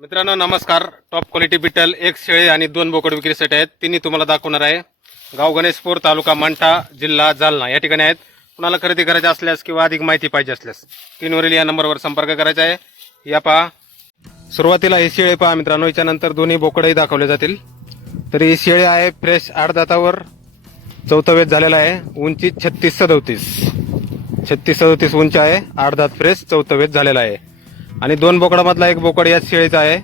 मित्रांनो नमस्कार. Top quality beetle एक शेळे आणि दोन बोकड विक्रीसाठी आहेत. तिन्ही तुम्हाला दाखवणार आहे. गाव गणेशपूर तालुका मंठा जिल्हा जालना. या ठिकाणी आहेत. कुणाला खरेदी करायची असल्यास किंवा अधिक माहिती पाहिजे असल्यास तीनवरील या नंबरवर संपर्क करायचा आहे. या पहा. सुरुवातीला हे शेळे पहा मित्रांनो. याच्यानंतर दोन्ही बोकडही दाखवले जातील. तर ही शेळे आहे फ्रेश आठ दातावर चौथा वेध झालेला आहे. उंची छत्तीस सदोतीस छत्तीस सदोतीस उंची आहे. आठ दात फ्रेश चौथा वेध झालेला आहे. आणि दोन बोकडामधला एक बोकड याच शेळीचा आहे.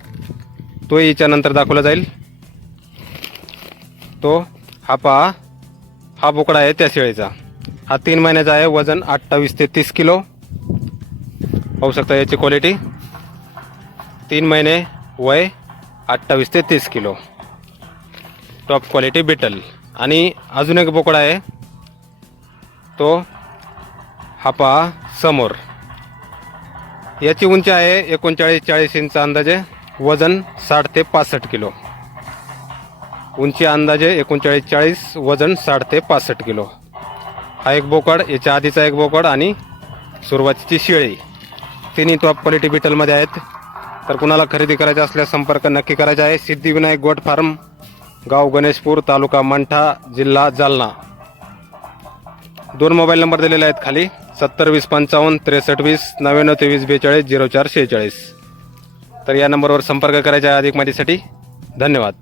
तो याच्यानंतर दाखवला जाईल. तो हा पहा हा बोकडा आहे त्या शेळीचा. हा तीन महिन्याचा आहे वजन अठ्ठावीस ते तीस किलो. पाहू शकता याची क्वालिटी तीन महिने वय अठ्ठावीस ते तीस किलो. टॉप क्वालिटी बिटल आणि अजून एक बोकडा आहे. तो हा पहा समोर. याची उंची आहे एकोणचाळीस चाळीस इंच अंदाजे. वजन साठ ते पासष्ट किलो. उंची अंदाजे एकोणचाळीस चाळीस वजन साठ ते पासष्ट किलो. हा एक बोकड याच्या आधीचा एक बोकड आणि सुरुवातीची शेळी. तिन्ही टॉप क्वालिटी बिटलमध्ये आहेत. तर कुणाला खरेदी करायचा असल्यास संपर्क नक्की करायचा आहे. सिद्धिविनायक गोट फार्म गाव गणेशपूर तालुका मंठा जिल्हा जालना. दोन मोबाईल नंबर दिलेले आहेत खाली. सत्तर वीस पंचावन्न त्रेसष्ट वीस नव्याण्णव तेवीस बेचाळीस झिरो चार शेहेचाळीस. तर या नंबरवर संपर्क करायचा आहे अधिक माहितीसाठी. धन्यवाद.